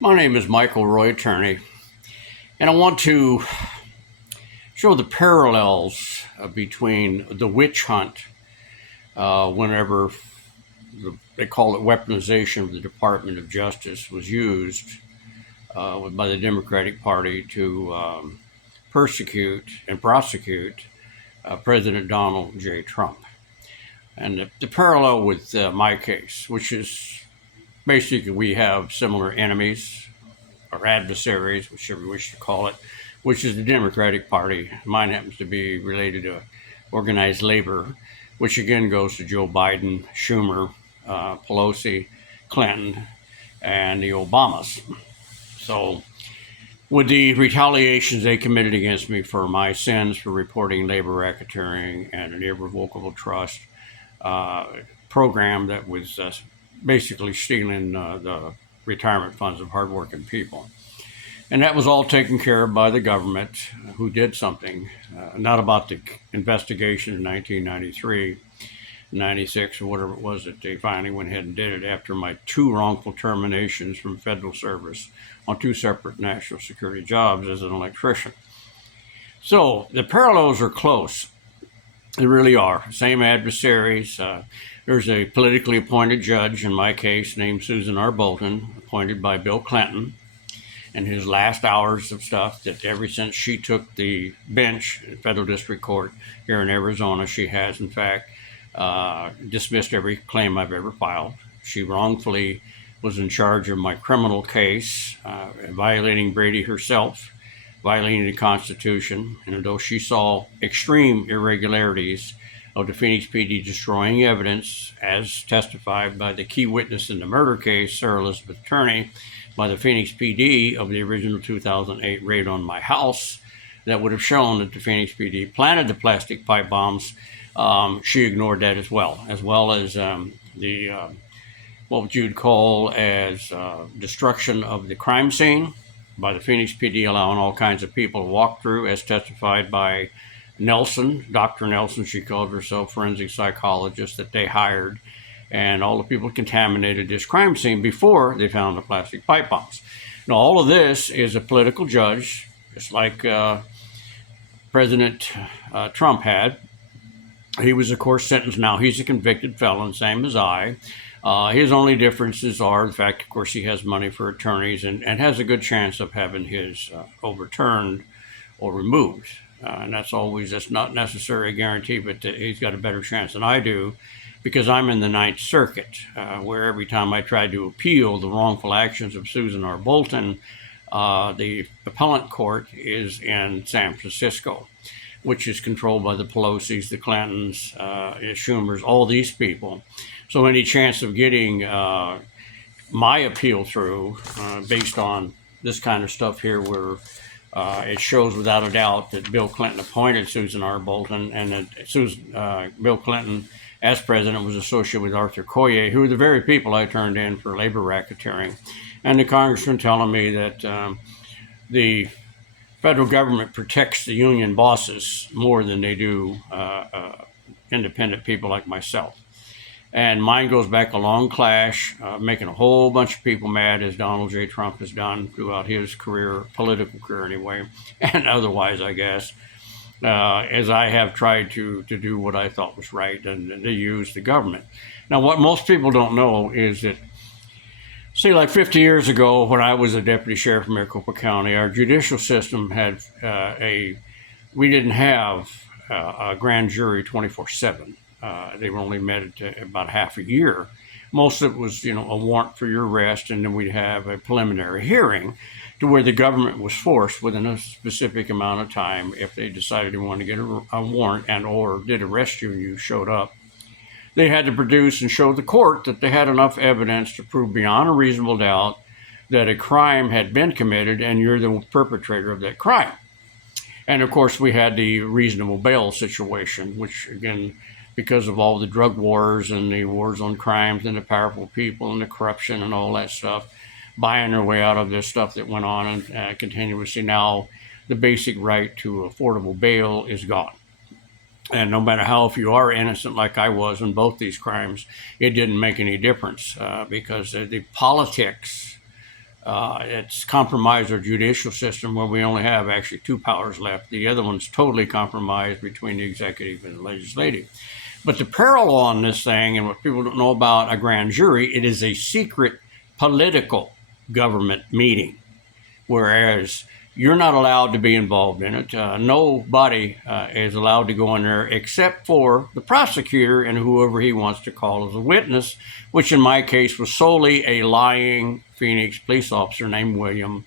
My name is Michael Roy Turney, and I want to show the parallels between the witch hunt, whenever they call it weaponization of the Department of Justice, was used by the Democratic Party to persecute and prosecute President Donald J. Trump. And the parallel with my case, which is basically we have similar enemies or adversaries, whichever you wish to call it, which is the Democratic Party. Mine happens to be related to organized labor, which again goes to Joe Biden, Schumer, Pelosi, Clinton, and the Obamas. So, with the retaliations they committed against me for my sins for reporting labor racketeering and an irrevocable trust program that was basically stealing the retirement funds of hardworking people. And that was all taken care of by the government, who did something, not about the investigation in 1993, 96, or whatever it was that they finally went ahead and did it after my two wrongful terminations from federal service on two separate national security jobs as an electrician. So the parallels are close. They really are. Same adversaries. There's a politically appointed judge, in my case, named Susan R. Bolton, appointed by Bill Clinton, and his last hours of stuff that ever since she took the bench at federal district court here in Arizona, she has, in fact, dismissed every claim I've ever filed. She wrongfully was in charge of my criminal case, violating Brady herself, violating the Constitution, and although she saw extreme irregularities of the Phoenix PD destroying evidence, as testified by the key witness in the murder case, Sarah Elizabeth Turney, by the Phoenix PD of the original 2008 raid on my house, that would have shown that the Phoenix PD planted the plastic pipe bombs. She ignored that as well as what you'd call as destruction of the crime scene by the Phoenix PD, allowing all kinds of people to walk through, as testified by Nelson, Dr. Nelson. She called herself forensic psychologist that they hired, and all the people contaminated this crime scene before they found the plastic pipe bombs. Now, all of this is a political judge, just like President Trump had. He was, of course, sentenced. Now he's a convicted felon, same as I. His only differences are the fact, of course, he has money for attorneys and has a good chance of having his overturned or removed. And that's not necessarily a guarantee, but he's got a better chance than I do, because I'm in the Ninth Circuit, where every time I tried to appeal the wrongful actions of Susan R. Bolton, the appellate court is in San Francisco, which is controlled by the Pelosi's, the Clintons, Schumers, all these people. So any chance of getting my appeal through based on this kind of stuff here, where it shows without a doubt that Bill Clinton appointed Susan R. Bolton, and that Bill Clinton, as president, was associated with Arthur Coyer, who are the very people I turned in for labor racketeering. And the congressman telling me that the federal government protects the union bosses more than they do independent people like myself. And mine goes back a long clash, making a whole bunch of people mad, as Donald J. Trump has done throughout his career, political career anyway, and otherwise, I guess, as I have tried to do what I thought was right and to use the government. Now, what most people don't know is that, see, like 50 years ago, when I was a deputy sheriff in Maricopa County, our judicial system had we didn't have a grand jury 24/7. They were only met about half a year. Most of it was, a warrant for your arrest, and then we'd have a preliminary hearing to where the government was forced within a specific amount of time, if they decided they wanted to get a warrant and or did arrest you and you showed up, they had to produce and show the court that they had enough evidence to prove beyond a reasonable doubt that a crime had been committed and you're the perpetrator of that crime. And of course, we had the reasonable bail situation, which, again, because of all the drug wars and the wars on crimes and the powerful people and the corruption and all that stuff, buying their way out of this stuff that went on and continuously, now the basic right to affordable bail is gone. And no matter how, if you are innocent like I was in both these crimes, it didn't make any difference because the politics It's compromised our judicial system where we only have actually two powers left. The other one's totally compromised between the executive and the legislative. But the parallel on this thing, and what people don't know about a grand jury, it is a secret political government meeting, whereas you're not allowed to be involved in it. Nobody is allowed to go in there except for the prosecutor and whoever he wants to call as a witness, which in my case was solely a lying Phoenix police officer named William,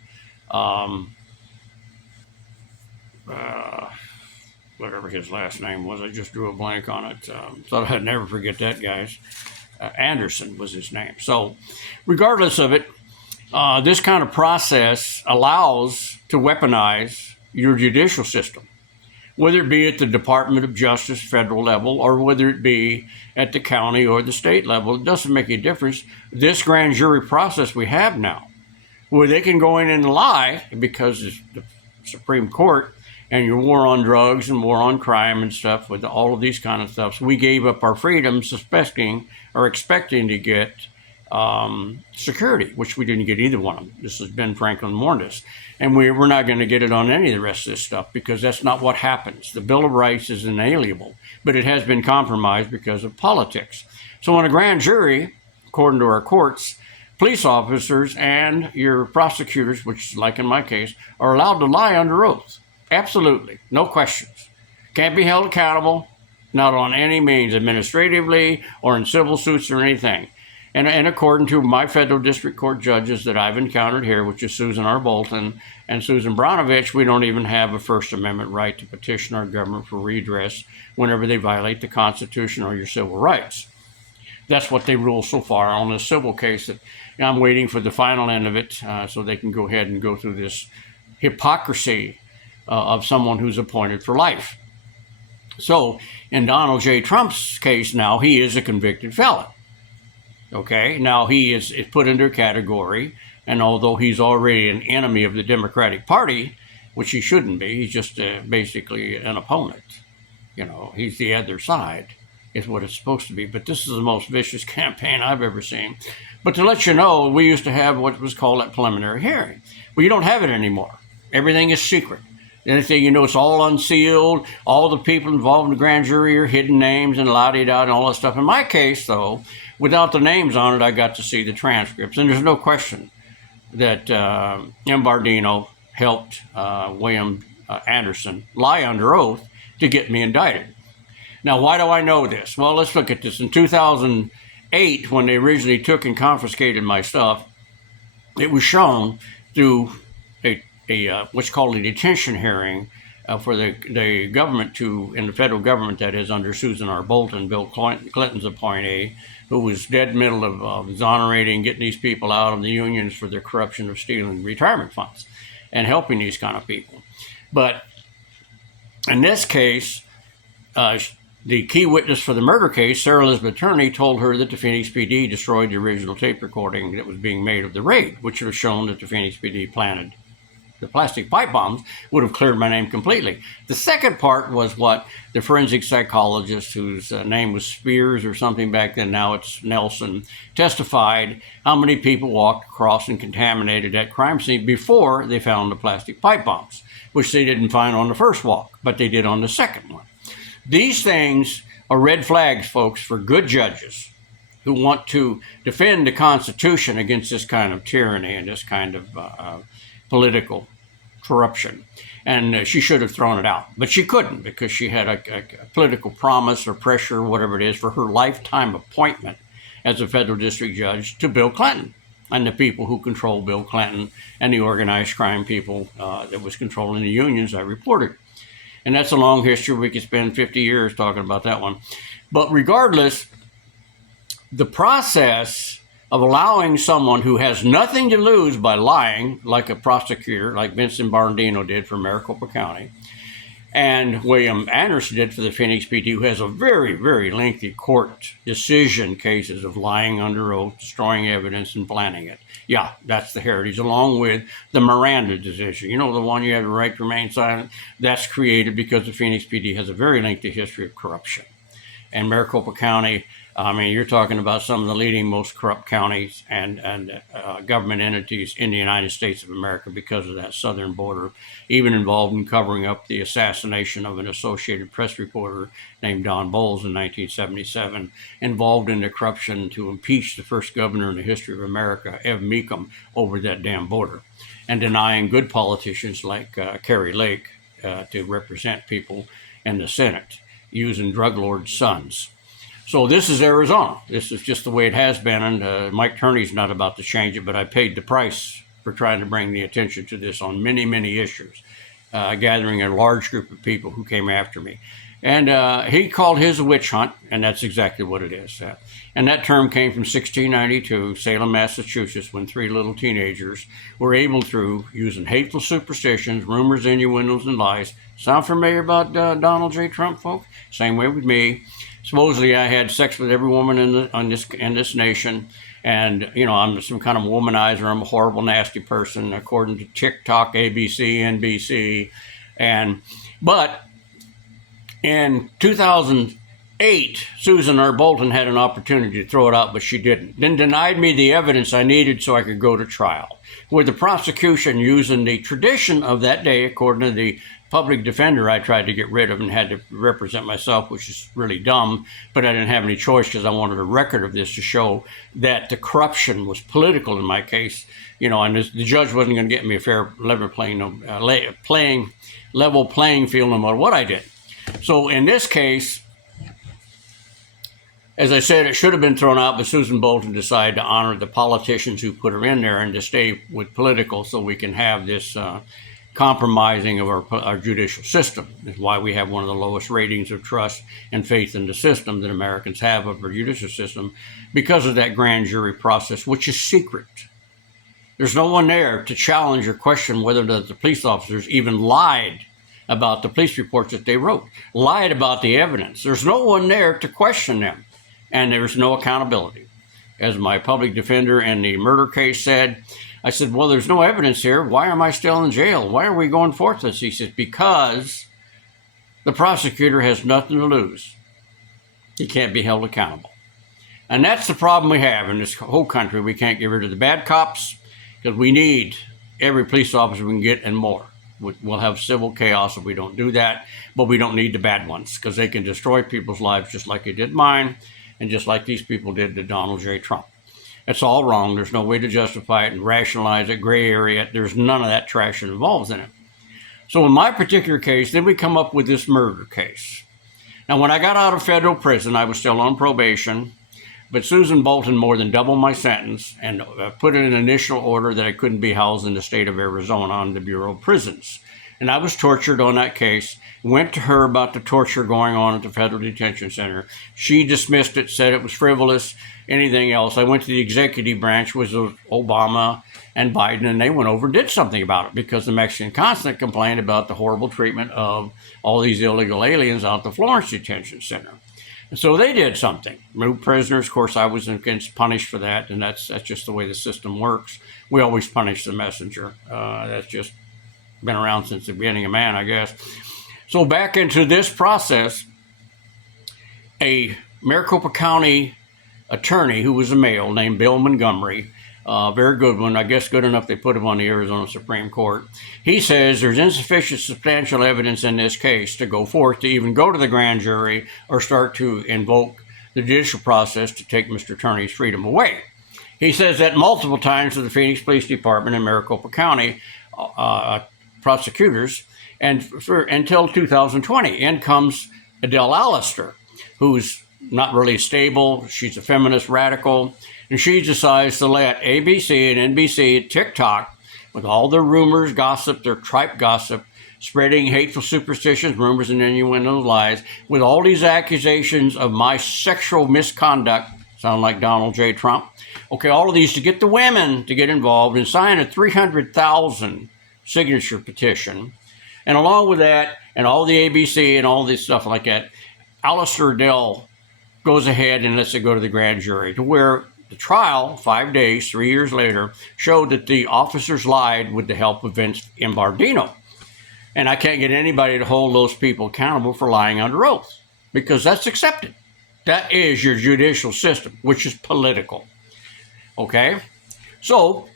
whatever his last name was. I just drew a blank on it. Thought I'd never forget that, guys. Anderson was his name. So regardless of it, this kind of process allows to weaponize your judicial system, whether it be at the Department of Justice federal level or whether it be at the county or the state level. It doesn't make any difference. This grand jury process we have now, where they can go in and lie because it's the Supreme Court and your war on drugs and war on crime and stuff with all of these kind of stuff. So we gave up our freedom suspecting or expecting to get security, which we didn't get either one of them. This has Ben Franklin warned us. And we're not going to get it on any of the rest of this stuff because that's not what happens. The Bill of Rights is inalienable, but it has been compromised because of politics. So in a grand jury, according to our courts, police officers and your prosecutors, which like in my case, are allowed to lie under oath. Absolutely. No questions. Can't be held accountable, not on any means, administratively or in civil suits or anything. And according to my federal district court judges that I've encountered here, which is Susan R. Bolton and Susan Bronovich, we don't even have a First Amendment right to petition our government for redress whenever they violate the Constitution or your civil rights. That's what they rule so far on this civil case that I'm waiting for the final end of it so they can go ahead and go through this hypocrisy of someone who's appointed for life. So in Donald J. Trump's case now, he is a convicted felon. Okay, now he is put into a category, and although he's already an enemy of the Democratic Party, which he shouldn't be, he's just basically an opponent. You know, he's the other side, is what it's supposed to be. But this is the most vicious campaign I've ever seen. But to let you know, we used to have what was called a preliminary hearing. Well, you don't have it anymore. Everything is secret. Anything, you know, it's all unsealed. All the people involved in the grand jury are hidden names and la-di-da and all that stuff. In my case, though, without the names on it, I got to see the transcripts. And there's no question that M. Bardino helped William Anderson lie under oath to get me indicted. Now, why do I know this? Well, let's look at this. In 2008, when they originally took and confiscated my stuff, it was shown through what's called a detention hearing for the government in the federal government that is under Susan R. Bolton, Bill Clinton's appointee, who was dead middle of exonerating, getting these people out of the unions for their corruption of stealing retirement funds and helping these kind of people. But in this case, the key witness for the murder case, Sarah Elizabeth Turney, told her that the Phoenix PD destroyed the original tape recording that was being made of the raid, which was shown that the Phoenix PD planted the plastic pipe bombs, would have cleared my name completely. The second part was what the forensic psychologist, whose name was Spears or something back then, now it's Nelson, testified how many people walked across and contaminated that crime scene before they found the plastic pipe bombs, which they didn't find on the first walk, but they did on the second one. These things are red flags, folks, for good judges who want to defend the Constitution against this kind of tyranny and this kind of political corruption. And she should have thrown it out, but she couldn't because she had a political promise or pressure or whatever it is for her lifetime appointment as a federal district judge to Bill Clinton and the people who control Bill Clinton and the organized crime people that was controlling the unions I reported. And that's a long history. We could spend 50 years talking about that one. But regardless, the process of allowing someone who has nothing to lose by lying, like a prosecutor, like Vincent Bardino did for Maricopa County, and William Anderson did for the Phoenix PD, who has a very, very lengthy court decision cases of lying under oath, destroying evidence, and planning it. Yeah, that's the heritage, along with the Miranda decision. You know, the one you have the right to remain silent? That's created because the Phoenix PD has a very lengthy history of corruption. And Maricopa County, I mean, you're talking about some of the leading, most corrupt counties and government entities in the United States of America because of that southern border, even involved in covering up the assassination of an Associated Press reporter named Don Bolles in 1977, involved in the corruption to impeach the first governor in the history of America, Ev Meacham, over that damn border, and denying good politicians like Kari Lake to represent people in the Senate, using drug lords' sons. So this is Arizona. This is just the way it has been, and Mike Turney's not about to change it, but I paid the price for trying to bring the attention to this on many, many issues, gathering a large group of people who came after me. And he called his a witch hunt, and that's exactly what it is. And that term came from 1692, Salem, Massachusetts, when three little teenagers were able, through using hateful superstitions, rumors, innuendos, and lies. Sound familiar about Donald J. Trump, folks? Same way with me. Supposedly, I had sex with every woman in this nation, and I'm some kind of womanizer. I'm a horrible, nasty person, according to TikTok, ABC, NBC, but in 2008, Susan R. Bolton had an opportunity to throw it out, but she didn't. Then denied me the evidence I needed so I could go to trial, with the prosecution using the tradition of that day, according to the public defender I tried to get rid of and had to represent myself, which is really dumb, but I didn't have any choice because I wanted a record of this to show that the corruption was political in my case, and the judge wasn't going to get me a fair level playing field no matter what I did. So in this case, as I said, it should have been thrown out, but Susan Bolton decided to honor the politicians who put her in there and to stay with political so we can have this compromising of our judicial system. That's why we have one of the lowest ratings of trust and faith in the system that Americans have of our judicial system, because of that grand jury process, which is secret. There's no one there to challenge or question whether the police officers even lied about the police reports that they wrote, lied about the evidence. There's no one there to question them, and there's no accountability. As my public defender in the murder case said, I said, well, there's no evidence here. Why am I still in jail? Why are we going forth this? He says, because the prosecutor has nothing to lose. He can't be held accountable. And that's the problem we have in this whole country. We can't get rid of the bad cops because we need every police officer we can get and more. We'll have civil chaos if we don't do that, but we don't need the bad ones because they can destroy people's lives just like they did mine and just like these people did to Donald J. Trump. It's all wrong. There's no way to justify it and rationalize it, gray area. There's none of that trash involved in it. So in my particular case, then we come up with this murder case. Now, when I got out of federal prison, I was still on probation, but Susan Bolton more than doubled my sentence and put in an initial order that I couldn't be housed in the state of Arizona on the Bureau of Prisons. And I was tortured on that case, went to her about the torture going on at the Federal Detention Center. She dismissed it, said it was frivolous, anything else. I went to the executive branch, which was Obama and Biden, and they went over and did something about it because the Mexican consulate complained about the horrible treatment of all these illegal aliens out at the Florence Detention Center. And so they did something, moved prisoners. Of course, I was punished for that, and that's just the way the system works. We always punish the messenger. That's just been around since the beginning of man, I guess. So back into this process, a Maricopa County attorney who was a male named Bill Montgomery, very good one, I guess good enough they put him on the Arizona Supreme Court. He says there's insufficient substantial evidence in this case to go forth to even go to the grand jury or start to invoke the judicial process to take Mr. Turney's freedom away. He says that multiple times to the Phoenix Police Department and Maricopa County prosecutors, and until 2020. In comes Adele Allister, who's not really stable. She's a feminist radical, and she decides to let ABC and NBC, TikTok, with all their rumors, gossip, their tripe gossip, spreading hateful superstitions, rumors, and innuendo lies, with all these accusations of my sexual misconduct, sound like Donald J. Trump. Okay, all of these to get the women to get involved and sign a 300,000 signature petition. And along with that, and all the ABC and all this stuff like that, Allister Adele goes ahead and lets it go to the grand jury, to where the trial, 5 days, 3 years later, showed that the officers lied with the help of Vince Imbardino. And I can't get anybody to hold those people accountable for lying under oath, because that's accepted. That is your judicial system, which is political. Okay? So,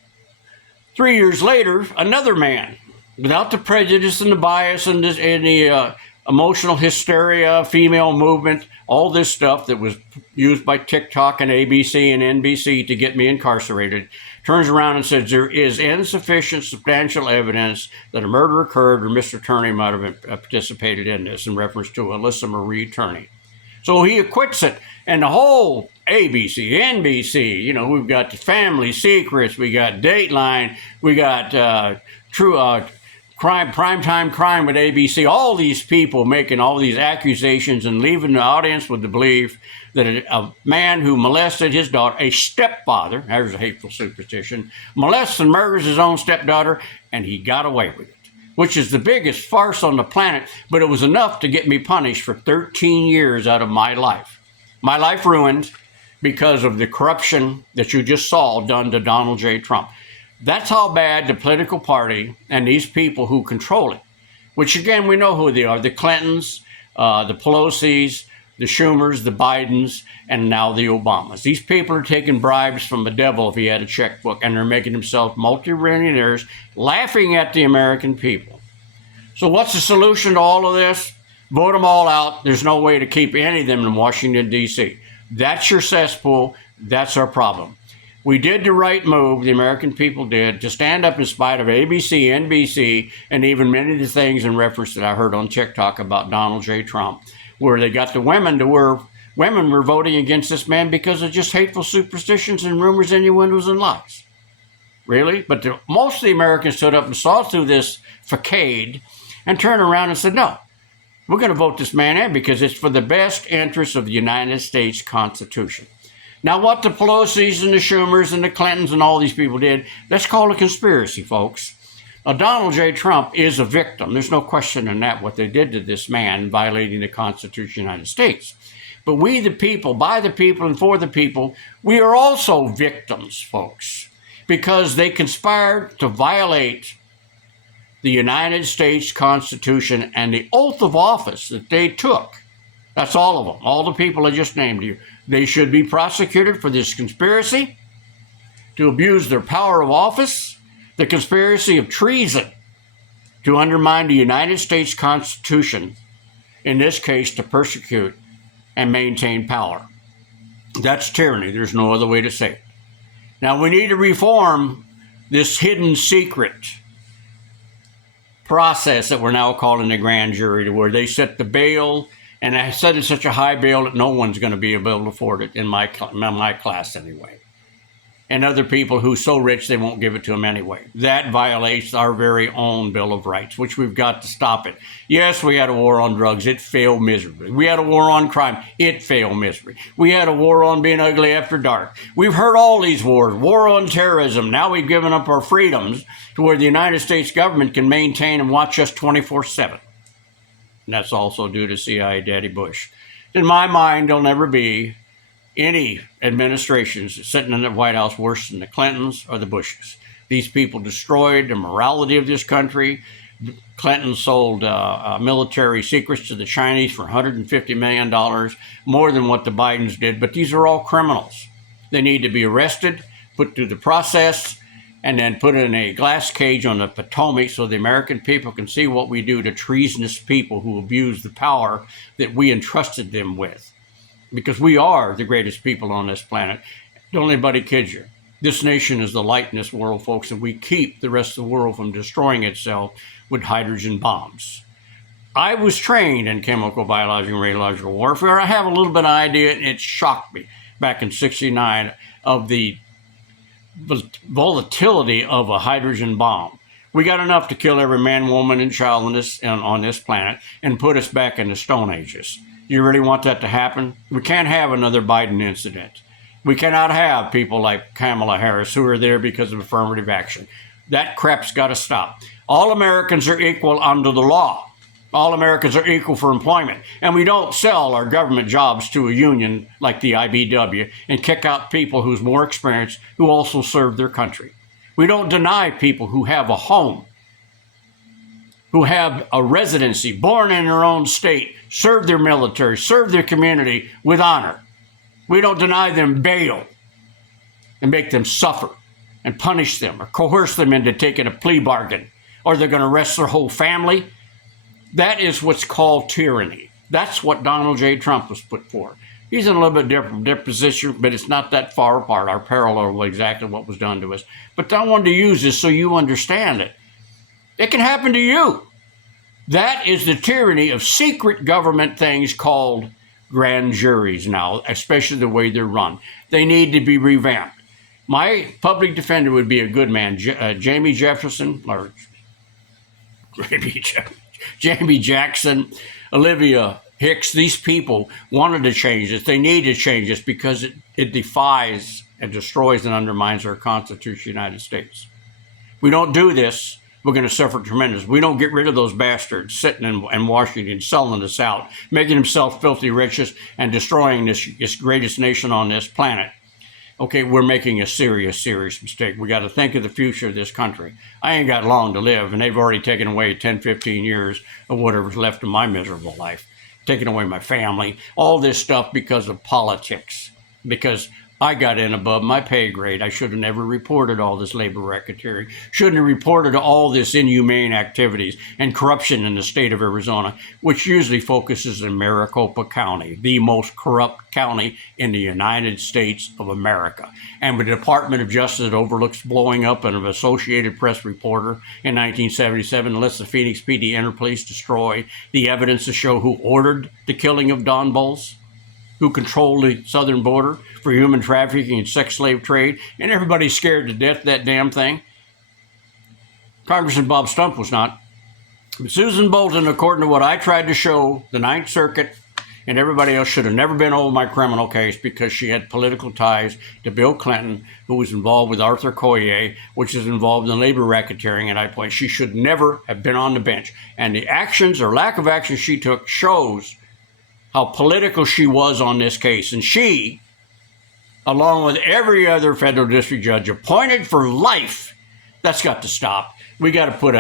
3 years later, another man, without the prejudice and the bias and the emotional hysteria, female movement, all this stuff that was used by TikTok and ABC and NBC to get me incarcerated, turns around and says there is insufficient substantial evidence that a murder occurred or Mr. Turney might have participated in this, in reference to Alyssa Marie Turney. So he acquits it, and the whole ABC, NBC, we've got the Family Secrets, we got Dateline, we got primetime crime with ABC, all these people making all these accusations and leaving the audience with the belief that a man who molested his daughter, a stepfather, there's a hateful superstition, molests and murders his own stepdaughter, and he got away with it, which is the biggest farce on the planet, but it was enough to get me punished for 13 years out of my life. My life ruined because of the corruption that you just saw done to Donald J. Trump. That's how bad the political party and these people who control it, which again, we know who they are, the Clintons, the Pelosi's, the Schumers, the Bidens, and now the Obamas. These people are taking bribes from the devil if he had a checkbook, and they're making themselves multi-millionaires, laughing at the American people. So what's the solution to all of this? Vote them all out. There's no way to keep any of them in Washington, D.C. That's your cesspool. That's our problem. We did the right move, the American people did, to stand up in spite of ABC, NBC, and even many of the things in reference that I heard on TikTok about Donald J. Trump, where they got the women to where women were voting against this man because of just hateful superstitions and rumors, innuendos, and lies. Really? But most of the Americans stood up and saw through this facade and turned around and said, no, we're going to vote this man in because it's for the best interests of the United States Constitution. Now, what the Pelosi's and the Schumers and the Clintons and all these people did, that's called a conspiracy, folks. Now, Donald J. Trump is a victim. There's no question in that, what they did to this man, violating the Constitution of the United States. But we, the people, by the people and for the people, we are also victims, folks, because they conspired to violate the United States Constitution and the oath of office that they took. That's all of them, all the people I just named you. They should be prosecuted for this conspiracy to abuse their power of office, the conspiracy of treason to undermine the United States Constitution, in this case to persecute and maintain power. That's tyranny. There's no other way to say it. Now, we need to reform this hidden secret process that we're now calling the grand jury, to where they set the bail, and I set it such a high bail that no one's going to be able to afford it in my class anyway. And other people who are so rich they won't give it to them anyway. That violates our very own Bill of Rights, which we've got to stop it. Yes, we had a war on drugs. It failed miserably. We had a war on crime. It failed miserably. We had a war on being ugly after dark. We've heard all these wars. War on terrorism. Now we've given up our freedoms to where the United States government can maintain and watch us 24/7. And that's also due to CIA Daddy Bush. In my mind, there'll never be any administrations sitting in the White House worse than the Clintons or the Bushes. These people destroyed the morality of this country. Clinton sold military secrets to the Chinese for $150 million, more than what the Bidens did. But these are all criminals. They need to be arrested, put through the process, and then put in a glass cage on the Potomac so the American people can see what we do to treasonous people who abuse the power that we entrusted them with. Because we are the greatest people on this planet. Don't anybody kid you. This nation is the light in this world, folks, and we keep the rest of the world from destroying itself with hydrogen bombs. I was trained in chemical, biological, and radiological warfare. I have a little bit of idea, and it shocked me back in '69 of the volatility of a hydrogen bomb. We got enough to kill every man, woman, and child on this planet and put us back in the Stone Ages. You really want that to happen? We can't have another Biden incident. We cannot have people like Kamala Harris who are there because of affirmative action. That crap's got to stop. All Americans are equal under the law. All Americans are equal for employment. And we don't sell our government jobs to a union like the IBW and kick out people who's more experienced who also serve their country. We don't deny people who have a home, who have a residency, born in their own state, serve their military, serve their community with honor. We don't deny them bail and make them suffer and punish them or coerce them into taking a plea bargain, or they're going to arrest their whole family. That is what's called tyranny. That's what Donald J. Trump was put for. He's in a little bit different position, but it's not that far apart. Our parallel exactly what was done to us. But I wanted to use this so you understand it. It can happen to you. That is the tyranny of secret government things called grand juries now, especially the way they're run. They need to be revamped. My public defender would be a good man, Jamie Jefferson, or Jamie Jackson, Olivia Hicks. These people wanted to change this. They need to change this because it defies and destroys and undermines our Constitution of the United States. We don't do this, we're going to suffer tremendous. We don't get rid of those bastards sitting in Washington, selling us out, making themselves filthy riches, and destroying this greatest nation on this planet. Okay, we're making a serious, serious mistake. We got to think of the future of this country. I ain't got long to live, and they've already taken away 10, 15 years of whatever's left of my miserable life, taking away my family, all this stuff because of politics, because I got in above my pay grade. I should have never reported all this labor racketeering, shouldn't have reported all this inhumane activities and corruption in the state of Arizona, which usually focuses in Maricopa County, the most corrupt county in the United States of America. And the Department of Justice overlooks blowing up an Associated Press reporter in 1977 lets the Phoenix PD Interpolice destroy the evidence to show who ordered the killing of Don Bolles, who controlled the southern border for human trafficking and sex slave trade, and everybody's scared to death of that damn thing. Congressman Bob Stump was not. But Susan Bolton, according to what I tried to show, the Ninth Circuit and everybody else should have never been over my criminal case because she had political ties to Bill Clinton, who was involved with Arthur Coyer, which is involved in labor racketeering at I-Point. She should never have been on the bench. And the actions or lack of action she took shows how political she was on this case. And she, along with every other federal district judge appointed for life, that's got to stop. We got to put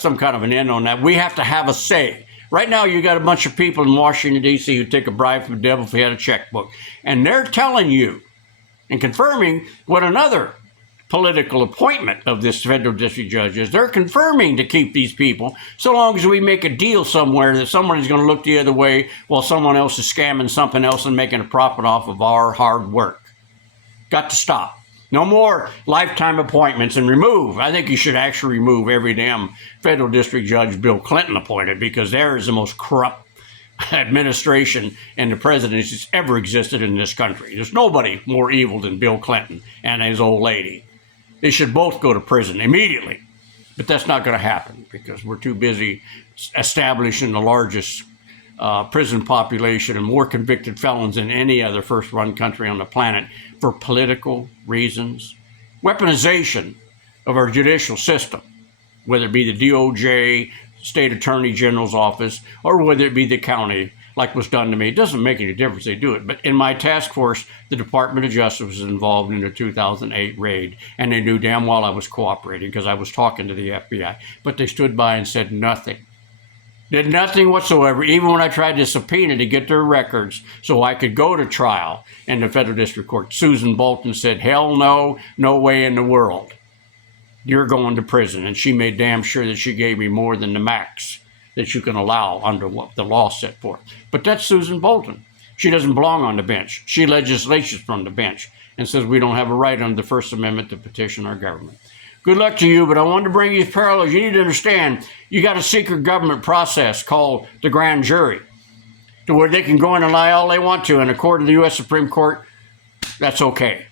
some kind of an end on that. We have to have a say. Right now, you got a bunch of people in Washington, D.C. who take a bribe from the devil if he had a checkbook. And they're telling you and confirming what another political appointment of this federal district judge is. They're confirming to keep these people so long as we make a deal somewhere that someone is going to look the other way while someone else is scamming something else and making a profit off of our hard work. Got to stop. No more lifetime appointments and remove. I think you should actually remove every damn federal district judge Bill Clinton appointed because there is the most corrupt administration and the presidency that's ever existed in this country. There's nobody more evil than Bill Clinton and his old lady. They should both go to prison immediately. But that's not going to happen because we're too busy establishing the largest prison population and more convicted felons than any other first-run country on the planet for political reasons. Weaponization of our judicial system, whether it be the DOJ, State Attorney General's office, or whether it be the county, like was done to me. It doesn't make any difference they do it. But in my task force, the Department of Justice was involved in the 2008 raid, and they knew damn well I was cooperating because I was talking to the FBI. But they stood by and said nothing. Did nothing whatsoever, even when I tried to subpoena to get their records so I could go to trial in the federal district court. Susan Bolton said, hell no, no way in the world. You're going to prison. And she made damn sure that she gave me more than the max that you can allow under what the law set forth. But that's Susan Bolton. She doesn't belong on the bench. She legislates from the bench and says we don't have a right under the First Amendment to petition our government. Good luck to you, but I wanted to bring you parallels. You need to understand you got a secret government process called the grand jury to where they can go in and lie all they want to, and according to the U.S. Supreme Court, that's okay.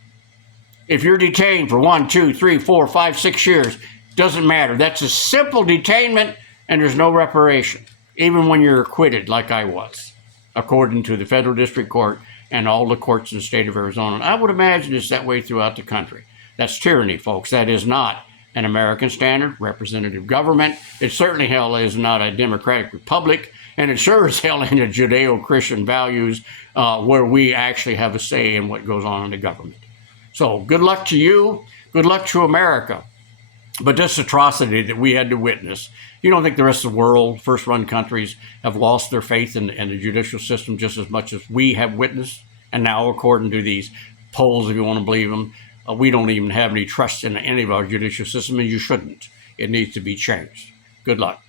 If you're detained for 1, 2, 3, 4, 5, 6 years, doesn't matter. That's a simple detainment, and there's no reparation, even when you're acquitted like I was, according to the federal district court and all the courts in the state of Arizona. And I would imagine it's that way throughout the country. That's tyranny, folks. That is not an American standard representative government. It certainly hell is not a democratic republic, and it sure as hell ain't a Judeo-Christian values where we actually have a say in what goes on in the government. So good luck to you. Good luck to America. But this atrocity that we had to witness, you don't think the rest of the world, first run countries, have lost their faith in the judicial system just as much as we have witnessed? And now, according to these polls, if you want to believe them, we don't even have any trust in any of our judicial system, and you shouldn't. It needs to be changed. Good luck.